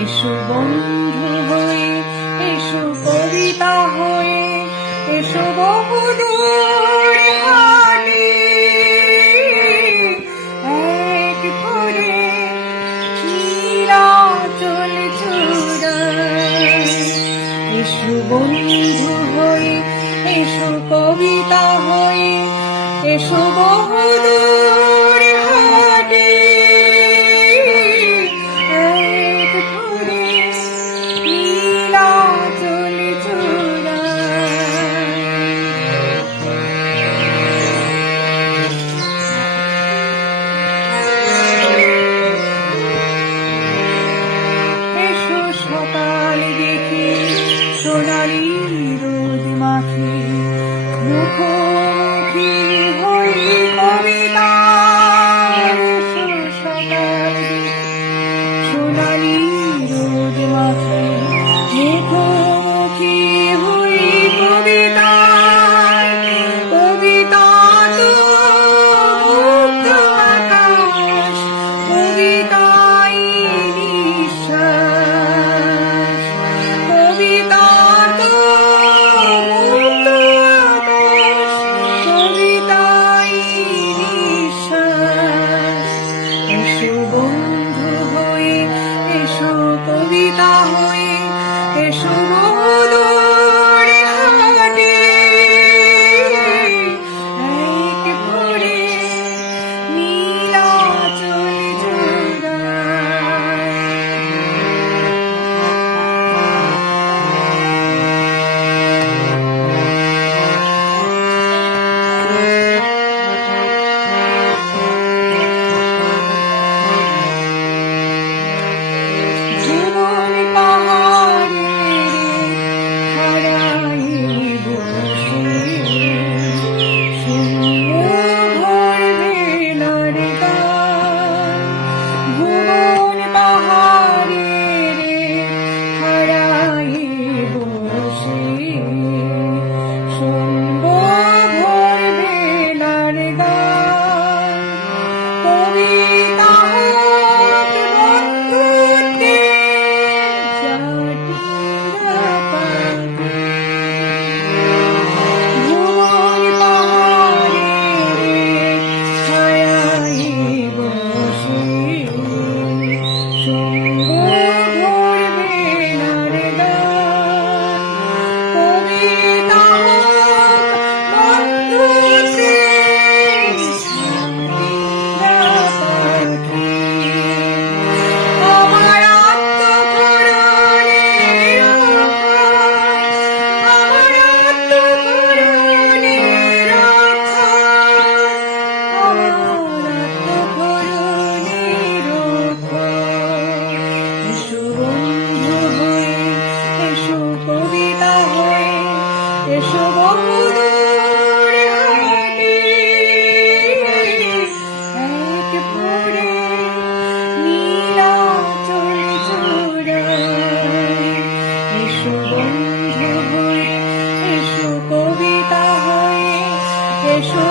এসো বন্ধু হয়ে, এসো কবিতা হয়ে, এসো বহুদূর হাটে এক করে নীলাচল চূড়ায়। এসো বন্ধু হয়ে, এসো কবিতা হয়ে, এসো বহুদূর হাটে এক করে নীলাচল চূড়ায়। এসো সকাল দেখে সোনালি রোদ মাখে মুখোমুখি হই কবিতা। এসো সকাল দেখে সোনালি রোদ মাখে মুখোমুখি হই কবিতা। কবিতা তো মুক্ত আকাশ, কবিতাই নিঃশ্বাস। কবিতা তো মুক্ত আকাশ, কবিতাই নিঃশ্বাস। এসো বন্ধু হয়ে, এসো কবিতা হয়ে, এসো বহুদূর হাটে এক করে নীলাচল চূড়ায়। জীবন পাহাড়ে হারাই বসে, সুন্দর ভোরবেলার গান। ভুবন পাহাড়ে হারাই বসে, সুন্দর ভোরবেলার গান। কবিতা হোক বন্ধুত্বের চাটিয়া পাখি। ভুবন পাহাড়ে ছায়ায় বসে, সুন্দর ভোরবেলার গান। কবিতা হোক বন্ধুত্বের ছাটিয়া পাখি। আমার আত্মপূরণের আশায়, আমার আত্মপূরণের আশায়, আমার আত্মপূরণের আশায়। এসো বন্ধু হয়ে, এসো কবিতা হয়ে, এসো বহুদূর হাটে এক করে নীলাচল চূড়ায়। এসো বন্ধু হয়ে, এসো কবিতা হয়ে, এসো